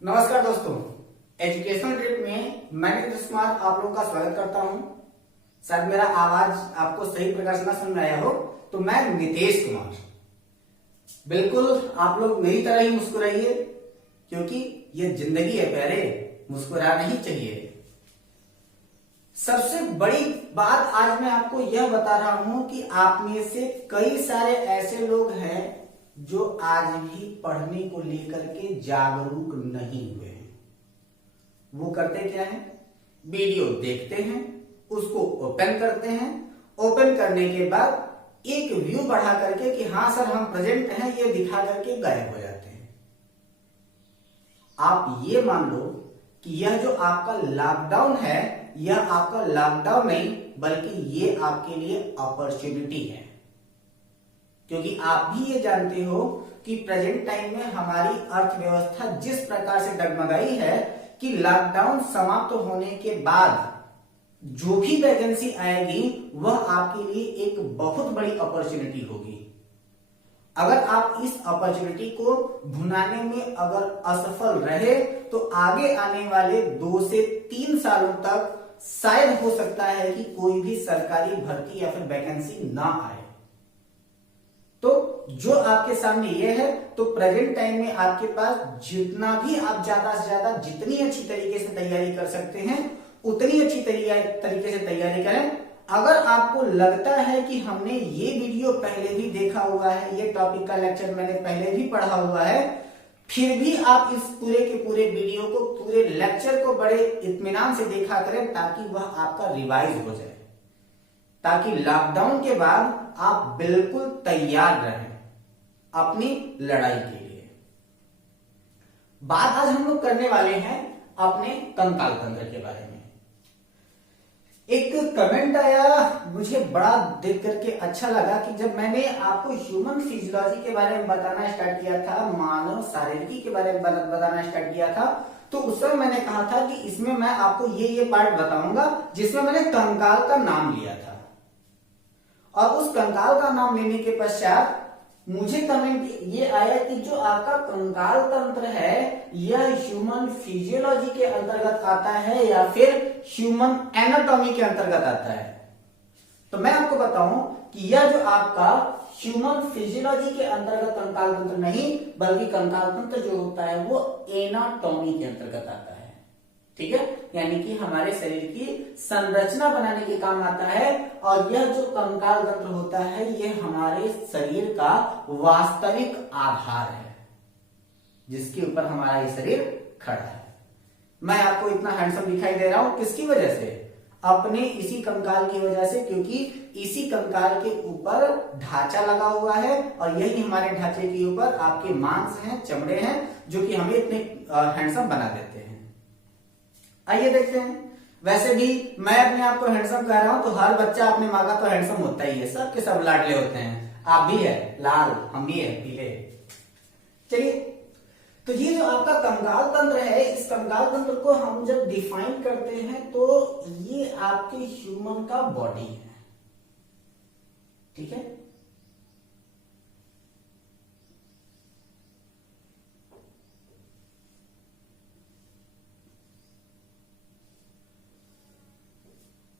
नमस्कार दोस्तों, educational trip में मैं नीतीश कुमार आप लोगों का स्वागत करता हूं। शायद मेरा आवाज आपको सही प्रकार से ना सुन में आया हो, तो मैं नीतीश कुमार। बिल्कुल आप लोग मेरी तरह ही मुस्कुराइए, क्योंकि ये जिंदगी है प्यारे, मुस्कुराना ही चाहिए। सबसे बड़ी बात आज मैं आपको यह बता रहा हूं कि आप में से कई सारे ऐसे लोग हैं जो आज भी पढ़ने को लेकर के जागरूक नहीं हुए हैं। वो करते क्या है, वीडियो देखते हैं, उसको ओपन करते हैं, ओपन करने के बाद एक व्यू बढ़ा करके कि हाँ सर हम प्रेजेंट हैं ये दिखा करके गायब हो जाते हैं। आप ये मान लो कि यह जो आपका लॉकडाउन है, यह आपका लॉकडाउन नहीं बल्कि ये आपके लिए अपॉर्चुनिटी है। क्योंकि आप भी ये जानते हो कि प्रेजेंट टाइम में हमारी अर्थव्यवस्था जिस प्रकार से डगमगाई है कि लॉकडाउन समाप्त होने के बाद जो भी वैकेंसी आएगी वह आपके लिए एक बहुत बड़ी अपॉर्चुनिटी होगी। अगर आप इस अपॉर्चुनिटी को भुनाने में अगर असफल रहे तो आगे आने वाले 2 से 3 सालों तक शायद हो सकता है कि कोई भी सरकारी भर्ती या फिर वैकेंसी ना आए। तो जो आपके सामने ये है, तो प्रेजेंट टाइम में आपके पास जितना भी आप ज्यादा से ज्यादा जितनी अच्छी तरीके से तैयारी कर सकते हैं उतनी अच्छी तरीके से तैयारी करें। अगर आपको लगता है कि हमने ये वीडियो पहले भी देखा हुआ है, ये टॉपिक का लेक्चर मैंने पहले भी पढ़ा हुआ है, फिर भी आप इस पूरे के पूरे वीडियो को, पूरे लेक्चर को बड़े इत्मीनान से देखा करें ताकि वह आपका रिवाइज हो जाए, ताकि लॉकडाउन के बाद आप बिल्कुल तैयार रहें अपनी लड़ाई के लिए। बात आज हम लोग करने वाले हैं अपने कंकाल तंत्र के बारे में। एक कमेंट आया, मुझे बड़ा देख करके अच्छा लगा कि जब मैंने आपको ह्यूमन फिजियोलॉजी के बारे में बताना स्टार्ट किया था, मानव शारीरिकी के बारे में बताना स्टार्ट किया था, तो उस समय मैंने कहा था कि इसमें मैं आपको ये पार्ट बताऊंगा जिसमें मैंने कंकाल का नाम लिया था। और उस कंकाल का नाम लेने के पश्चात मुझे कमेंट ये आया कि जो आपका कंकाल तंत्र है यह ह्यूमन फिजियोलॉजी के अंतर्गत आता है या फिर ह्यूमन एनाटॉमी के अंतर्गत आता है। तो मैं आपको बताऊं कि यह जो आपका ह्यूमन फिजियोलॉजी के अंतर्गत कंकाल तंत्र नहीं बल्कि कंकाल तंत्र जो होता है वो एनाटॉमी के अंतर्गत आता है। ठीक है, यानी कि हमारे शरीर की संरचना बनाने के काम आता है। और यह जो कंकाल तंत्र होता है यह हमारे शरीर का वास्तविक आधार है जिसके ऊपर हमारा ये शरीर खड़ा है। मैं आपको इतना हैंडसम दिखाई दे रहा हूं किसकी वजह से? अपने इसी कंकाल की वजह से, क्योंकि इसी कंकाल के ऊपर ढांचा लगा हुआ है और यही हमारे ढांचे के ऊपर आपके मांस हैं, चमड़े हैं, जो कि हमें इतने हैंडसम बना देते हैं। आइए देखते हैं। वैसे भी मैं अपने आप को हैंडसम कह रहा हूं तो हर बच्चा अपने माँ का तो हैंडसम होता ही है, सबके सब लाडले होते हैं। आप भी है लाल, हम भी है पीले। चलिए, तो ये जो आपका कंकाल तंत्र है, इस कंकाल तंत्र को हम जब डिफाइन करते हैं तो ये आपके ह्यूमन का बॉडी है। ठीक है,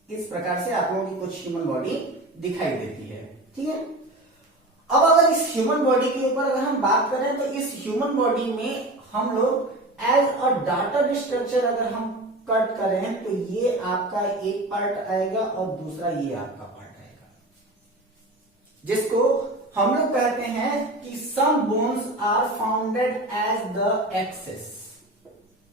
इस प्रकार से आप लोगों की कुछ ह्यूमन बॉडी दिखाई देती है। ठीक है, अब अगर इस ह्यूमन बॉडी के ऊपर अगर हम बात करें तो इस ह्यूमन बॉडी में हम लोग एज अ डाटा स्ट्रक्चर अगर हम कट करें तो ये आपका एक पार्ट आएगा और दूसरा ये आपका पार्ट आएगा, जिसको हम लोग कहते हैं कि some bones are founded as the axis,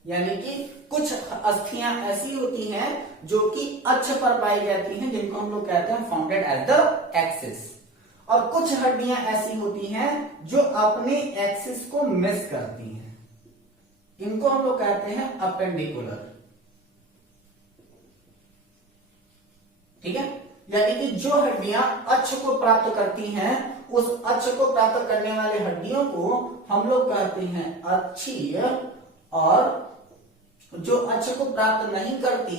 यानी कि कुछ अस्थियां ऐसी होती हैं जो कि अक्ष पर पाई जाती हैं जिनको हम लोग कहते हैं फाउंडेड एट द एक्सिस, और कुछ हड्डियां ऐसी होती हैं जो अपने एक्सिस को मिस करती हैं, इनको हम लोग कहते हैं अपेंडिकुलर। ठीक है, यानी कि जो हड्डियां अक्ष को प्राप्त करती हैं उस अक्ष को प्राप्त करने वाले हड्डियों को हम लोग कहते हैं अक्षीय, और जो अक्ष को प्राप्त नहीं करती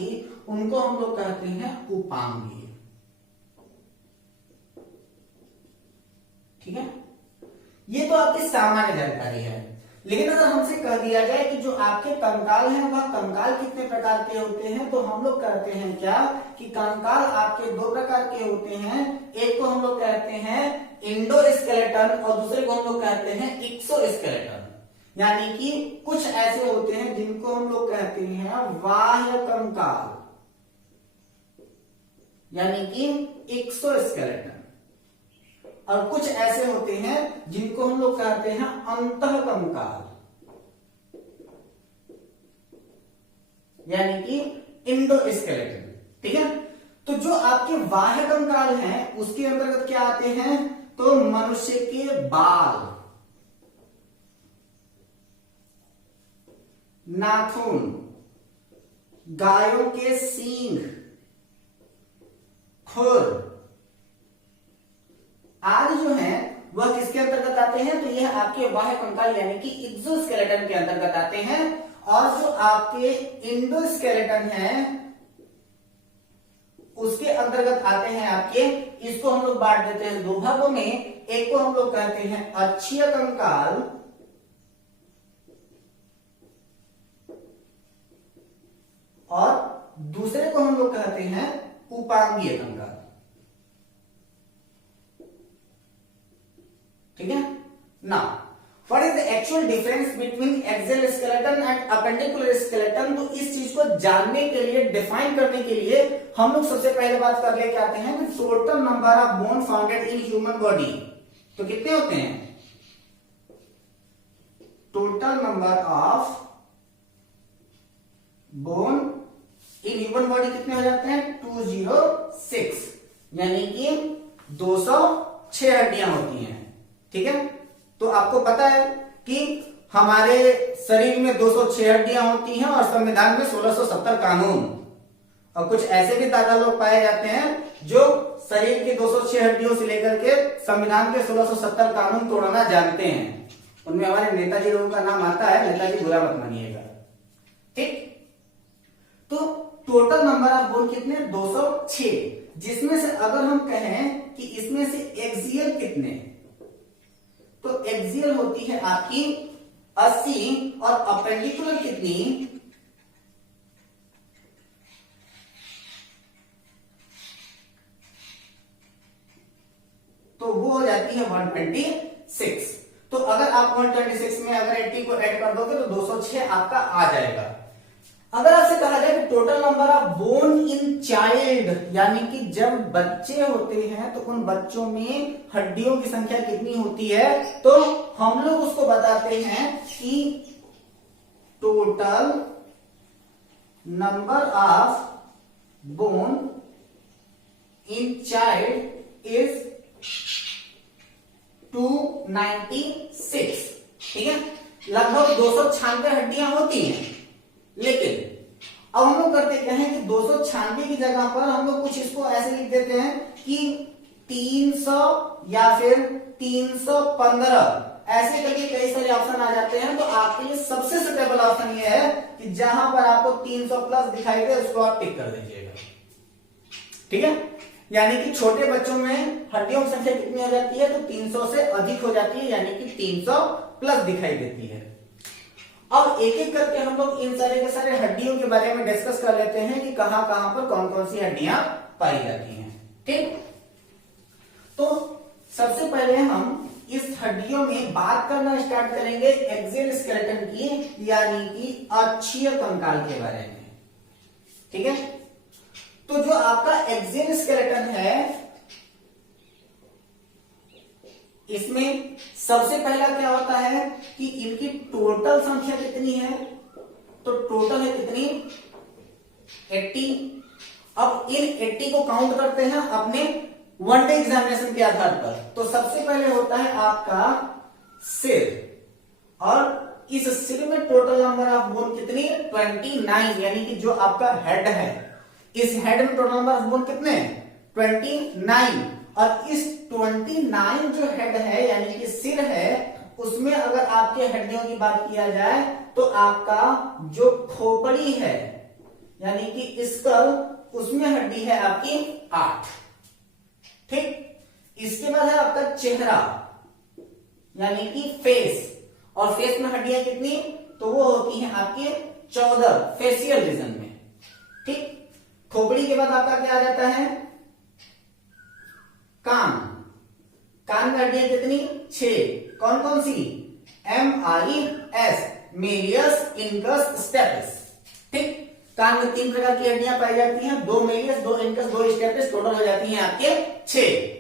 उनको हम लोग कहते हैं उपांगीय। ठीक है, ये तो आपकी सामान्य जानकारी है। लेकिन अगर हमसे कह दिया जाए कि जो आपके कंकाल हैं वह कंकाल कितने प्रकार के होते हैं, तो हम लोग कहते हैं क्या कि कंकाल आपके दो प्रकार के होते हैं। एक को हम लोग कहते हैं इंडोस्केलेटन और दूसरे को हम लोग कहते हैं एक्सोस्केलेटन। यानी कि कुछ ऐसे होते हैं जिनको हम लोग कहते हैं बाह्य कंकाल, यानी कि एक्सोस्केलेटन, और कुछ ऐसे होते हैं जिनको हम लोग कहते हैं अंतः कंकाल, यानी कि इंडोस्केलेटन। ठीक है, तो जो आपके बाह्य कंकाल हैं उसके अंतर्गत क्या आते हैं, तो मनुष्य के बाल, नाखून, गायों के सींग, खुर आदि जो हैं वह किसके अंतर्गत आते हैं, तो यह आपके बाह्य कंकाल यानी कि एक्सोस्केलेटन के अंतर्गत आते हैं। और जो आपके इंडोस्केलेटन हैं उसके अंतर्गत आते हैं आपके, इसको हम लोग बांट देते हैं दो भागों में। एक को हम लोग कहते हैं अक्षीय कंकाल और दूसरे को हम लोग कहते हैं उपांगीय कंकाल। ठीक है ना। What is the actual difference between axial skeleton and appendicular skeleton, तो इस चीज को जानने के लिए, डिफाइन करने के लिए हम लोग सबसे पहले बात कर लेके आते हैं कि total number of bone founded in human body तो कितने होते हैं। Total number of bone in human body कितने हो जाते हैं, 206, यानी कि 206 हड्डियां होती हैं। ठीक है, तो आपको पता है कि हमारे शरीर में 206 हड्डियां होती हैं और संविधान में 1670 कानून, और कुछ ऐसे भी दादा लोग पाए जाते हैं जो शरीर की 206 हड्डियों से लेकर के संविधान के 1670 कानून तोड़ना जानते हैं। उनमें हमारे नेताजी लोगों का नाम आता है, नेताजी बुरा मत मानिएगा। ठीक, तो टोटल नंबर ऑफ बोन कितने, 206, जिसमें से अगर हम कहें कि इसमें से एक्सियल कितने, तो एक्सियल होती है आपकी 80 और अपेंडिकुलर कितनी, तो वो हो जाती है 126। तो अगर आप 126 में अगर 80 को ऐड कर दोगे तो 206 आपका आ जाएगा। अगर आपसे कहा जाए कि total number of bone in child, यानी कि जब बच्चे होते हैं तो उन बच्चों में हड्डियों की संख्या कितनी होती है, तो हम लोग उसको बताते हैं कि total number of bone in child is 296। ठीक है, लगभग 296 हड्डियां होती हैं। लेकिन अब हम लोग करते क्या है कि 296 की जगह पर हम लोग कुछ इसको ऐसे लिख देते हैं कि 300 या फिर 315, ऐसे करके कई सारे ऑप्शन आ जाते हैं। तो आपके लिए सबसे सुटेबल ऑप्शन ये है कि जहां पर आपको 300 प्लस दिखाई दे उसको आप टिक कर दीजिएगा। ठीक है, यानी कि छोटे बच्चों में हड्डियों की संख्या कितनी हो जाती है, तो 300 से अधिक हो जाती है, यानी कि 300 प्लस दिखाई देती है। अब एक एक करके हम लोग इन सारे के सारे हड्डियों के बारे में डिस्कस कर लेते हैं कि कहां कहां पर कौन कौन सी हड्डियां पाई जाती हैं। ठीक, तो सबसे पहले हम इस हड्डियों में बात करना स्टार्ट करेंगे एक्सियल स्केलेटन की, यानी कि अक्षीय कंकाल के बारे में। ठीक है, तो जो आपका एक्सियल स्केलेटन है इसमें सबसे पहला क्या होता है कि इनकी टोटल संख्या कितनी है, तो टोटल है कितनी, 80। अब इन 80 को काउंट करते हैं अपने वनडे एग्जामिनेशन के आधार पर। तो सबसे पहले होता है आपका सिर, और इस सिर में टोटल नंबर ऑफ बोन कितनी, 29, यानी कि जो आपका हेड है, इस हेड में टोटल नंबर ऑफ बोन कितने, 29। और इस 29 जो हेड है यानी कि सिर है, उसमें अगर आपके हड्डियों की बात किया जाए तो आपका जो खोपड़ी है यानी कि स्कल, उसमें हड्डी है आपकी 8। ठीक, इसके बाद है आपका चेहरा यानी कि फेस, और फेस में हड्डियां कितनी, तो वो होती हैं आपके 14 फेशियल रीजन में। ठीक, खोपड़ी के बाद आपका क्या आ जाता है, कान। कान में हड्डियां कितनी, 6। कौन कौन सी, MIS, मेलियस, इनकस, स्टेपिस। ठीक, कान में 3 प्रकार की हड्डियां पाई जाती हैं, 2 मेलियस, 2 इनकस, 2 स्टेपिस, टोटल हो जाती हैं आपके 6।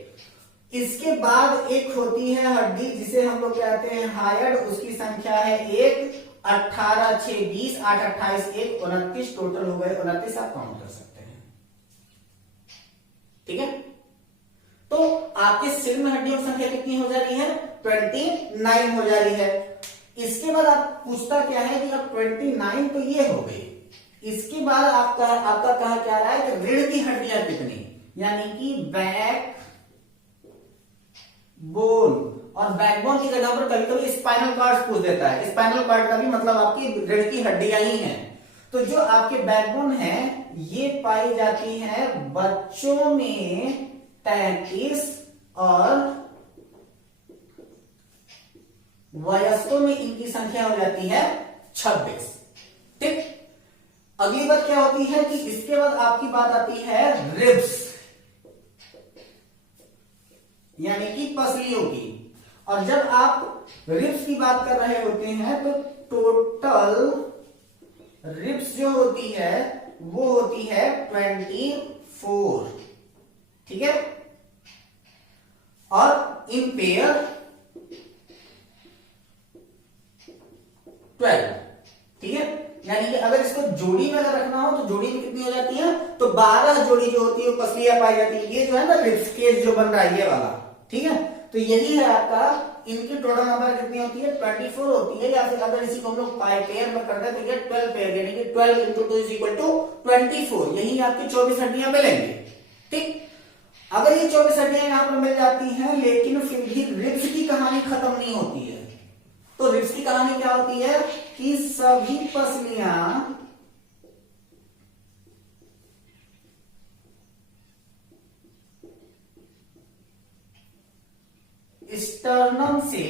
इसके बाद एक होती है हड्डी जिसे हम लोग कहते हैं हायड, उसकी संख्या है 1, 18, 6, 20, 8, 28, 1, 29, टोटल हो गए 29, आप काउंट कर सकते हैं। ठीक है, तो आपके सिर में हड्डियों की संख्या कितनी हो जा रही है, 29 हो जा रही है। इसके बाद आप पूछता क्या है कि अब 29 तो ये हो गई, इसके बाद आपका कहा क्या रहा है कि रीढ़ की हड्डियां कितनी, यानी कि बैक बोन, और बैकबोन की जगह पर कभी कभी स्पाइनल कॉर्ड पूछ देता है। स्पाइनल कॉर्ड का भी मतलब आपकी रीढ़ की हड्डियां ही हैं। तो जो आपके बैकबोन है ये पाई जाती है बच्चों में 33 और वयस्कों में इनकी संख्या हो जाती है 26। ठीक, अगली बात क्या होती है कि इसके बाद आपकी बात आती है रिब्स, यानी कि पसलियों की। और जब आप रिब्स की बात कर रहे होते हैं तो टोटल रिब्स जो होती है वो होती है 24। ठीक है, और इन पेयर 12। ठीक है, यानी कि अगर इसको जोड़ी में अगर रखना हो तो जोड़ी में कितनी हो जाती है, तो 12 जोड़ी जो होती है वो पसलियां पाई जाती है। ये जो है ना रिब्स केस जो बन रहा है ये वाला। ठीक है, तो यही है आपका, इनकी टोटल नंबर कितनी होती है, 24 होती है। या फिर अगर इसी को हम लोग पेयर में करते हैं तो ये 12 पेयर, यानी कि 12 × 2 = 24। यही आपकी 24 हड्डियां मिलेंगी। ठीक, अगर ये 24 हड्डियां यहां पर मिल जाती हैं, लेकिन फिर भी रिब्स की कहानी खत्म नहीं होती है। तो रिब्स की कहानी क्या होती है कि सभी पसलियां स्टर्नम से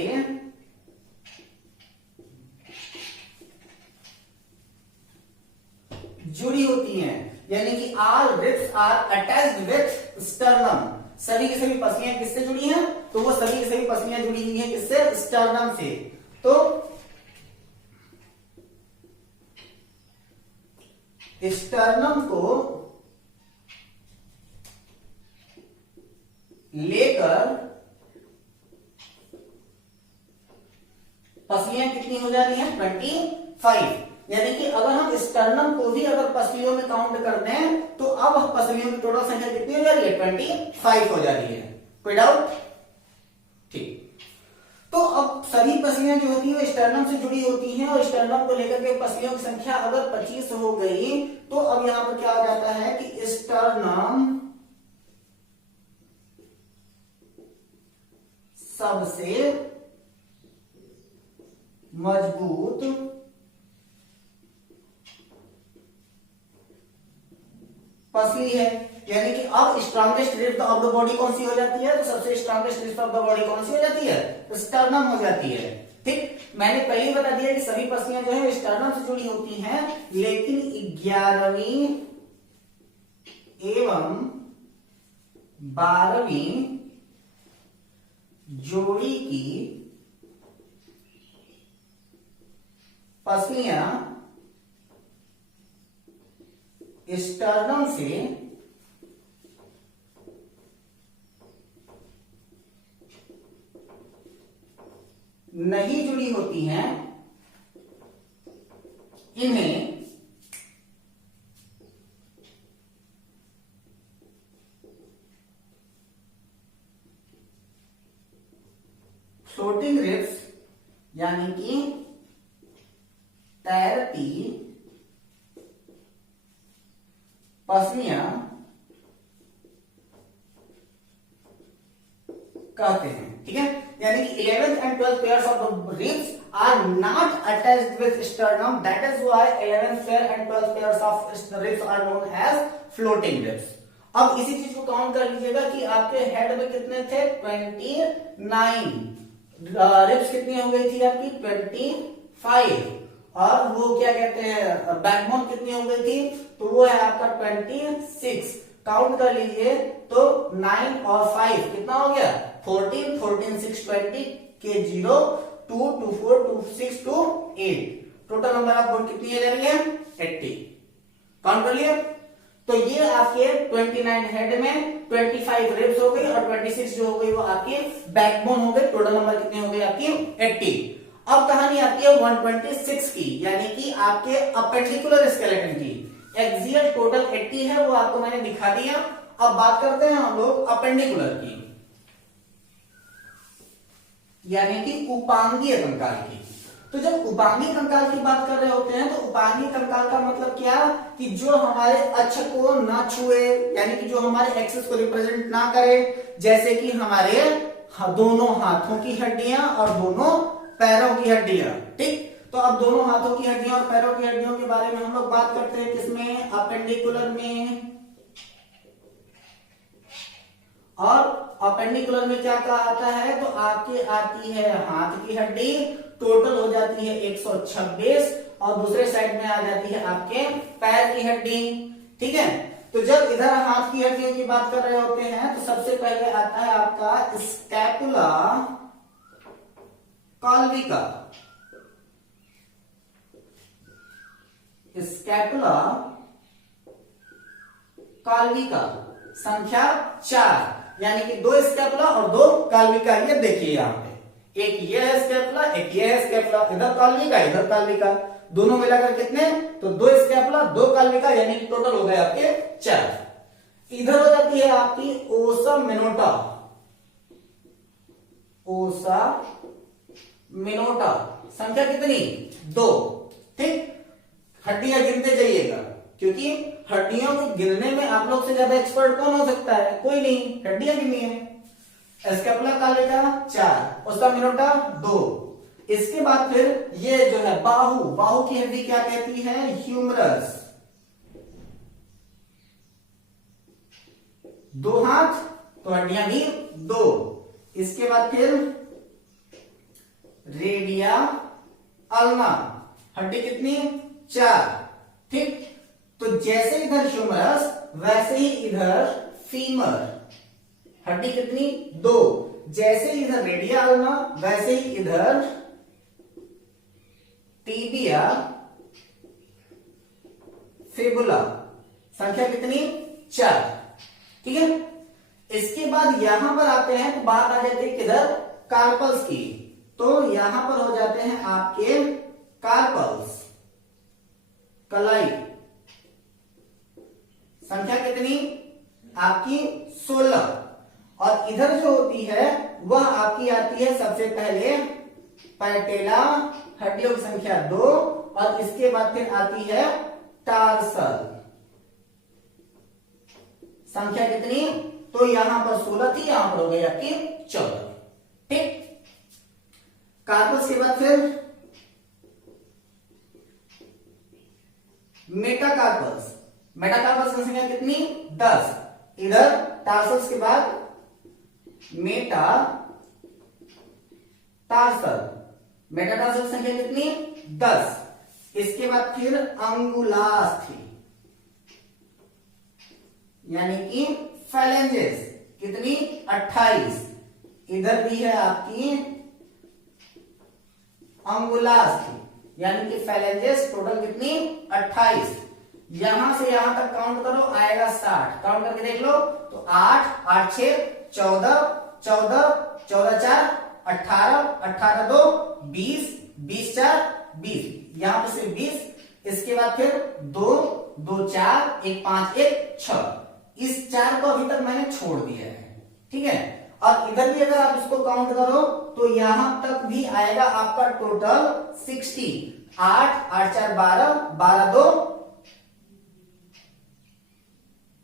जुड़ी होती हैं, यानी कि all ribs are attached with sternum. सभी की सभी पसलियां किससे जुड़ी हैं, तो वो सभी की सभी पसलियां जुड़ी हुई हैं किससे, स्टर्नम से। तो स्टर्नम को लेकर पसलियां कितनी हो जा रही हैं, 25। यानी कि अगर हम स्टर्नम को भी अगर पसलियों में काउंट करते हैं तो अब पसलियों की टोटल संख्या कितनी हो जा रही है, 25 हो जा रही है। कोई डाउट? ठीक, तो अब सभी पसलियां जो होती है स्टर्नम से जुड़ी होती हैं, और स्टर्नम को लेकर के पसलियों की संख्या अगर 25 हो गई तो अब यहां पर क्या हो जाता है कि स्टर्नम सबसे मजबूत पसली है। यानी कि अब strongest ribs of the body कौन सी हो जाती है, तो सबसे strongest ribs of the body कौन सी हो जाती है, तो स्टर्नम हो जाती है। ठीक, मैंने पहले ही बता दिया कि सभी पसलियां जो है स्टर्नम से जुड़ी होती हैं, लेकिन 11वीं एवं 12वीं जोड़ी की पसलियां स्टर्नम से नहीं जुड़ी होती हैं, इन्हें फ्लोटिंग रिब्स यानी कि तैरती पसलियां कहते हैं। ठीक है, यानी कि 11th and 12th pairs of the ribs are not attached with sternum. That is why 11th pair and 12th pairs of ribs are known as floating ribs. अब इसी चीज को काउंट कर लीजिएगा कि आपके हेड में कितने थे, 29। रिब्स कितनी हो गई थी आपकी 25, और वो क्या कहते हैं बैकबोन कितनी हो गई थी, तो वो है आपका 26। काउंट कर लीजिए तो 9 और 5 कितना हो गया 14, 14 6 20 के 0 2 2 4 2 6 2 8, टोटल नंबर ऑफ बोन कितनी ले रही है 80। काउंट कर लिया। तो ये आपके 29 हेड में 25 रिब्स हो गई और 26 जो हो गई वो आपकी बैकबोन हो गई। टोटल नंबर कितनी हो गई आपकी 80। अब कहानी आती है 126 की, यानी कि आपके अपेंडिकुलर स्केलेटन की। एक्सियल टोटल 80 है, वो आपको मैंने दिखा दिया। अब बात करते हैं हम लोग अपेंडिकुलर की, यानी कि उपांगीय कंकाल की। तो जब उपांगीय कंकाल की बात कर रहे होते हैं तो उपांगीय कंकाल का मतलब क्या, कि जो हमारे अक्ष को ना छुए, यानी कि जो हमारे एक्सिस को रिप्रेजेंट ना करे, जैसे कि हमारे दोनों हाथों की हड्डियां और दोनों पैरों की हड्डियां। ठीक, तो अब दोनों हाथों की हड्डियां और पैरों की हड्डियों के बारे में हम लोग बात करते हैं किसमें, अपेंडिकुलर में। और अपेंडिकुलर में क्या कहा आता है, तो आपकी आती है हाथ की हड्डी, टोटल हो जाती है 126, और दूसरे साइड में आ जाती है आपके पैर की हड्डी। ठीक है, तो जब इधर हाथ की हड्डियों की बात कर रहे होते हैं तो सबसे पहले आता है आपका स्कैपुला कॉल्विका। स्कैपुला कॉल्विका संख्या 4, यानी कि 2 स्कैपुला और 2 कॉल्विका। ये देखिए यहाँ पे एक ये है स्कैपुला, एक ये है स्कैपुला, इधर कॉल्विका इधर कॉल्विका, दोनों मिलाकर कितने, तो 2 स्कैपुला 2 कॉल्विका, यानी कि टोटल हो गए आपके 4। इधर हो जाती है आपकी ओसा मिनोटा। ओसा मिनोटा संख्या कितनी 2। ठीक, हड्डियां गिनते जाइएगा, क्योंकि हड्डियों को गिनने में आप लोग से ज्यादा एक्सपर्ट कौन हो सकता है, कोई नहीं, हड्डियां गिनी है। स्कैपुला कॉल्विका 4, ओसा मिनोटा 2। इसके बाद फिर ये जो है बाहु, बाहु की हड्डी क्या कहती है, ह्यूमरस। 2 हाथ तो हड्डियां भी 2। इसके बाद फिर रेडिया अल्ना, हड्डी कितनी 4। ठीक, तो जैसे इधर ह्यूमरस वैसे ही इधर फीमर, हड्डी कितनी 2। जैसे इधर रेडिया अल्ना वैसे ही इधर टीबिया फिबुला, संख्या कितनी 4। ठीक है, इसके बाद यहां पर आते हैं तो बात आ जाती है किधर, कार्पल्स की। तो यहां पर हो जाते हैं आपके कार्पल्स, कलाई, संख्या कितनी आपकी 16। और इधर जो होती है वह आपकी आती है सबसे पहले पैटेला, हड्डियों की संख्या 2, और इसके बाद फिर आती है टार्सल, संख्या कितनी, तो यहां पर 16 थी, यहां पर हो गई आपकी 14। ठीक, कार्पस के बाद फिर मेटाकार्पस। मेटाकार्पस की संख्या कितनी 10। इधर टार्सल्स के बाद मेटा टार्सल, मेटाटार्सल संख्या कितनी 10। इसके बाद फिर अंगुलास थी, यानी कि फैलेंजेस कितनी 28। इधर भी है आपकी अंगुलास थी, यानी कि फैलेंजेस टोटल कितनी 28। यहां से यहां तक काउंट करो आएगा 60, काउंट करके देख लो तो 8 8 6 14 14 14 4 18 18 2 20 20 4 20, यहां पे सिर्फ 20। इसके बाद फिर 2 2 4 1 5 1 6, इस 4 को अभी तक मैंने छोड़ दिया है। ठीक है, और इधर भी अगर आप इसको काउंट करो तो यहां तक भी आएगा आपका टोटल 60। 8 8 4 12 12 2,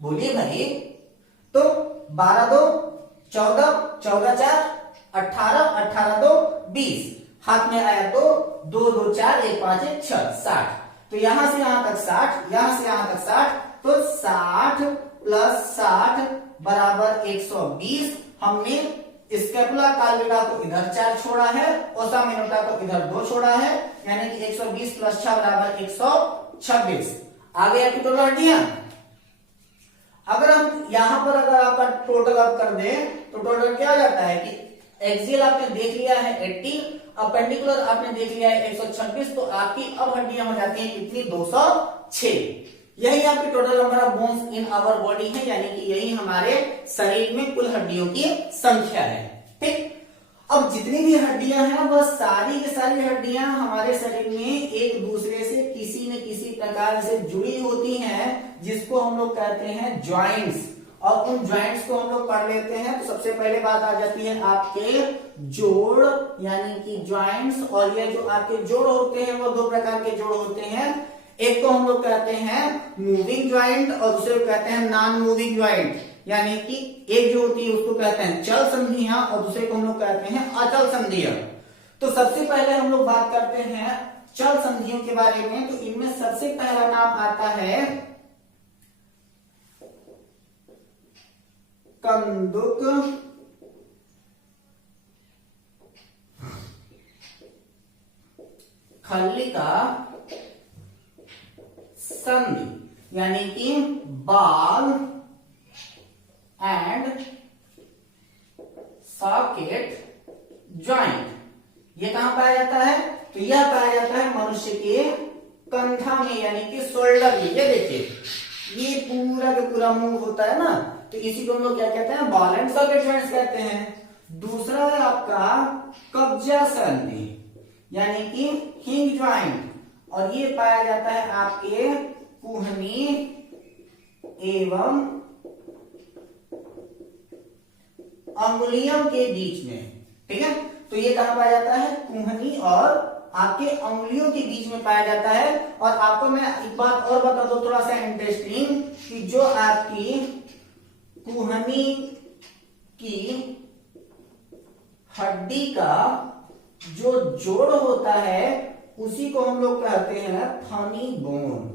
बोलिए भाई, तो 12 2 14 14 4 18 18 2 20, हाथ में आया तो 2 2 4 1 5 1 6 60। तो यहां से यहां तक 60, यहां से यहां तक 60, तो 60 प्लस 60 बराबर 120 हमने स्कैपुला काल्वेला को इधर 4 छोड़ा है, ओसा मिनोटा को इधर 2 छोड़ा है, यानी कि 120 + 6 बराबर 126। आ गया टोटल हड्डियां। अगर हम यहां पर अगर आपका टोटल अप कर दें तो टोटल क्या हो जाता है कि एक्सियल आपने देख लिया है 80, अपेंडिकुलर आपने देख लिया है 126, तो आपकी अब हड्डियां हो जाती हैं कितनी? 206। यही आपकी total number of bones in our body है, यानी कि यही हमारे शरीर में कुल हड्डियों की संख्या है। ठीक, अब जितनी भी हड्डियां हैं वह सारी की सारी हड्डियां हमारे शरीर में एक दूसरे से किसी न किसी प्रकार से जुड़ी होती हैं, जिसको हम लोग कहते हैं ज्वाइंट्स। और उन ज्वाइंट्स को हम लोग पढ़ लेते हैं। तो सबसे पहले बात आ जाती है आपके जोड़, यानी कि ज्वाइंट्स। और ये जो आपके जोड़ होते हैं वो 2 प्रकार के जोड़ होते हैं। एक को हम लोग कहते हैं मूविंग ज्वाइंट और दूसरे को कहते हैं नॉन मूविंग ज्वाइंट, यानी कि एक जो होती है उसको कहते हैं चल संधियां और दूसरे को हम लोग कहते हैं अचल संधियां। तो सबसे पहले हम लोग बात करते हैं चल संधियों के बारे में। तो इनमें सबसे पहला नाम आता है कंदुक खल्लिका संधि, यानी कि बॉल एंड सॉकेट ज्वाइंट। ये कहां पाया जाता है? तो यह पाया जाता है मनुष्य के कंधा में, यानी कि शोल्डर में। ये देखिए, ये पूरा का पूरा मुंह होता है ना, तो इसी को हम लोग क्या कहते हैं? बॉल एंड सॉकेट ज्वाइंट्स कहते हैं। दूसरा है आपका कब्जा संधि, यानी कि हिंग ज्वाइंट, और ये पाया जाता है आपके कुहनी एवं अंगुलियों के बीच में। ठीक है, तो ये कहां पाया जाता है? कुहनी और आपके अंगुलियों के बीच में पाया जाता है। और आपको मैं एक बात और बता दूं थोड़ा सा इंटरेस्टिंग, कि जो आपकी कुहनी की हड्डी का जो जोड़ होता है उसी को हम लोग कहते हैं फनी बोन।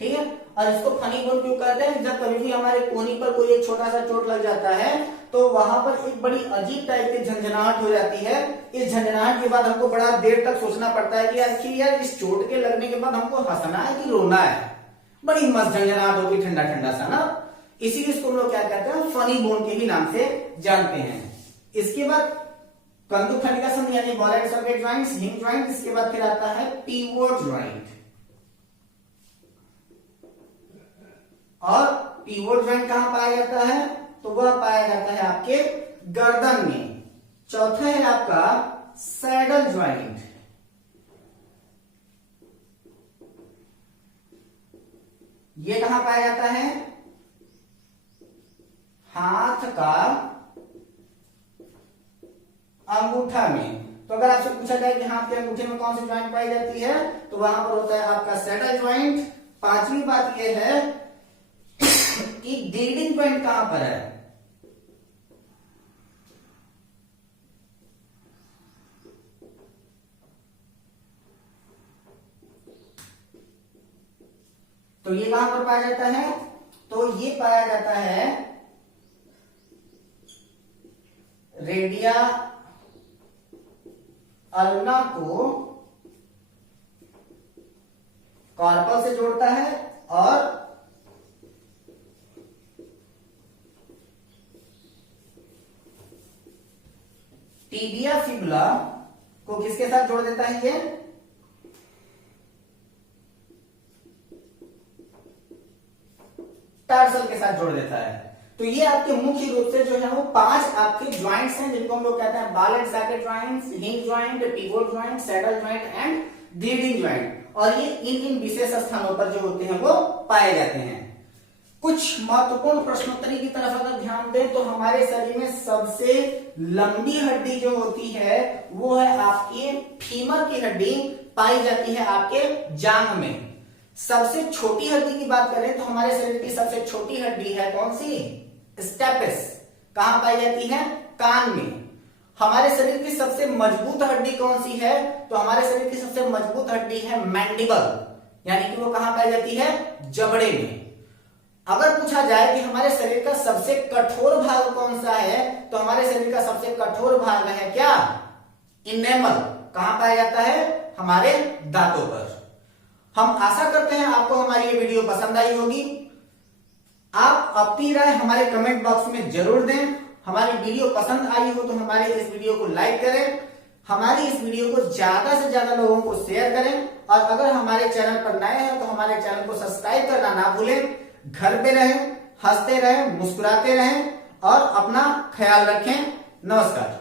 ठीक है, और इसको फनी बोन क्यों कहते हैं? जब कभी भी हमारे कोहनी पर कोई एक छोटा सा चोट लग जाता है तो वहां पर एक बड़ी अजीब टाइप की झंझनाहट हो जाती है। इस झंझनाहट के बाद हमको बड़ा देर तक सोचना पड़ता है कि आखिर यार इस चोट के लगने के बाद हमको हंसना है कि रोना है। बड़ी मस्त झंझनाहट होगी, ठंडा ठंडा सा ना। इसीलिए इसको हम लोग क्या कहते हैं? फनी बोन के भी नाम से जानते हैं। इसके बाद कंदुक खल्लिका संधि यानी बॉल एंड सॉकेट ज्वाइंट्स, हिंग ज्वाइंट। इसके बाद फिर आता है पिवोट ज्वाइंट। और पिवोट ज्वाइंट कहां पाया जाता है? तो वह पाया जाता है आपके गर्दन में। चौथा है आपका सैडल ज्वाइंट। ये कहां पाया जाता है? हाथ का अंगूठा में। तो अगर आपसे पूछा जाए कि हाथ के अंगूठे में कौन सी ज्वाइंट पाई जाती है, तो वहां पर होता है आपका सैडल ज्वाइंट। पांचवी बात यह है कि ग्लीडिंग ज्वाइंट कहां पर है? तो ये कहां पर पाया जाता है? तो ये पाया जाता है रेडिया अल्ना को कार्पल से जोड़ता है और टीबिया फिबुला को किसके साथ जोड़ देता है? ये टार्सल के साथ जोड़ देता है। तो ये आपके मुख्य रूप से जो है वो 5 आपके ज्वाइंट्स हैं, जिनको हम लोग कहते हैं बॉल एंड सॉकेट ज्वाइंट्स, हिंग joint, pivot joint, saddle joint and ग्लीडिंग joint. और ये इन विशेष स्थानों पर जो होते हैं वो पाए जाते हैं। कुछ महत्वपूर्ण प्रश्नोत्तरी की तरफ अगर ध्यान दें तो हमारे शरीर में सबसे लंबी हड्डी जो होती है वो है आपकी फीमर की हड्डी, पाई जाती है आपके जांघ में। सबसे छोटी हड्डी की बात करें तो हमारे शरीर की सबसे छोटी हड्डी है कौन सी? स्टेपिस। कहां पाई जाती है? कान में। हमारे शरीर की सबसे मजबूत हड्डी कौन सी है? तो हमारे शरीर की सबसे मजबूत हड्डी है मैंडिबल, यानी कि वो कहां पाई जाती है? जबड़े में। अगर पूछा जाए कि हमारे शरीर का सबसे कठोर भाग कौन सा है, तो हमारे शरीर का सबसे कठोर भाग है क्या? इनेमल। कहां पाया जाता है? हमारे दांतों पर। हम आशा करते हैं आपको हमारी ये वीडियो पसंद आई होगी। आप अपनी राय हमारे कमेंट बॉक्स में जरूर दें। हमारी वीडियो पसंद आई हो तो हमारे इस वीडियो को लाइक करें, हमारी इस वीडियो को ज्यादा से ज्यादा लोगों को शेयर करें, और अगर हमारे चैनल पर नए हैं तो हमारे चैनल को सब्सक्राइब करना ना भूलें। घर पे रहें, हंसते रहें, मुस्कुराते रहें और अपना ख्याल रखें। नमस्कार।